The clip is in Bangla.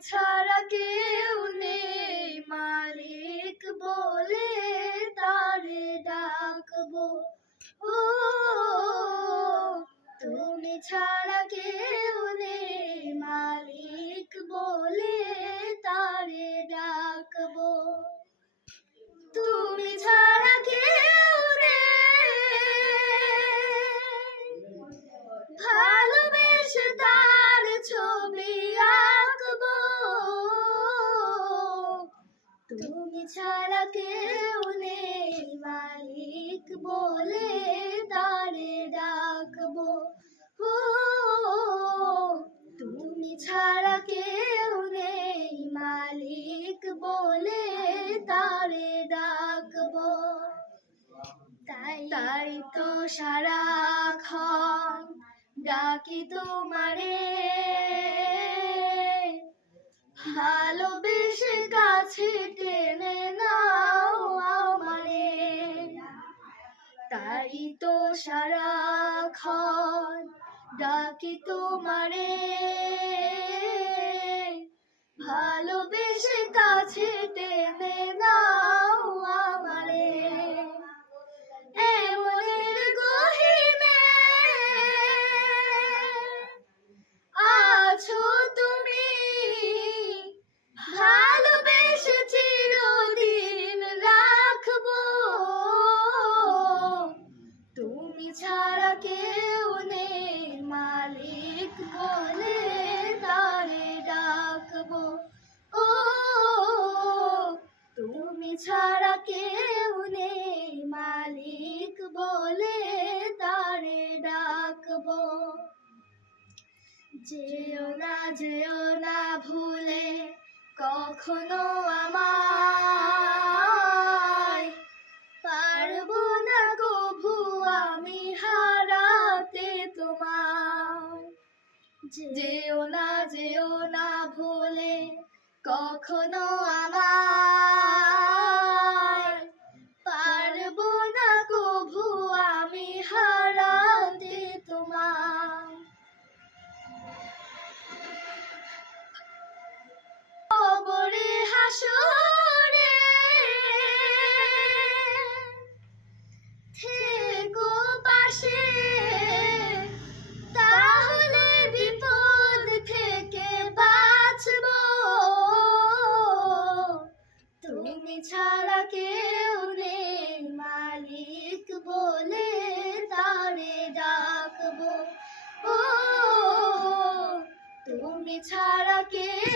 ছাড়া কেউ নেই মালিক বলে তারে ডাকবো। ও তুমি ছাড়া কেউ নেই মালিক বলে তারে ডাকবো। তুমি ছাড়া কেউ নেই ভালোবেসে তার ছবি আঁকবো। তুমি ছাড়া কেউ নেই মালিক বলে তারে ডাকবো। ও তুমি ছাড়া কেউ নেই মালিক বলে তারে ডাকবো। তাই তো সারাক্ষণ ডাকি তোমারে, ভালোবেসে কাছে টেনে নাও আমারে। তাই তো সারাক্ষণ ডাকি তোমারে, ভালোবেসে কাছে টেনে নাও আমারে। এমনের গহীনে আছো তুমি, ভালোবেসে চিরদিন রাখবো। তুমি ছাড়া কেউ নেই মালিক বলে তারে ডাকবো। ও তুমি ছাড়া কেউ নেই মালিক বলে তারে ডাকবো। যেও না ভুলে কখনো আমায়, পারবো না কভু আমি হারাতে তোমায়। যেও না ভুলে কখনো আমায়, পারবো না কভু আমি হারাতে তোমায়। কবরে হাসরে থেকো পাশে, তাহলে বিপদ থেকে বাঁচবো। তুমি ছাড়া কেউ নেই মালিক বলে তারে ডাকবো। ও তুমি ছাড়া কেউ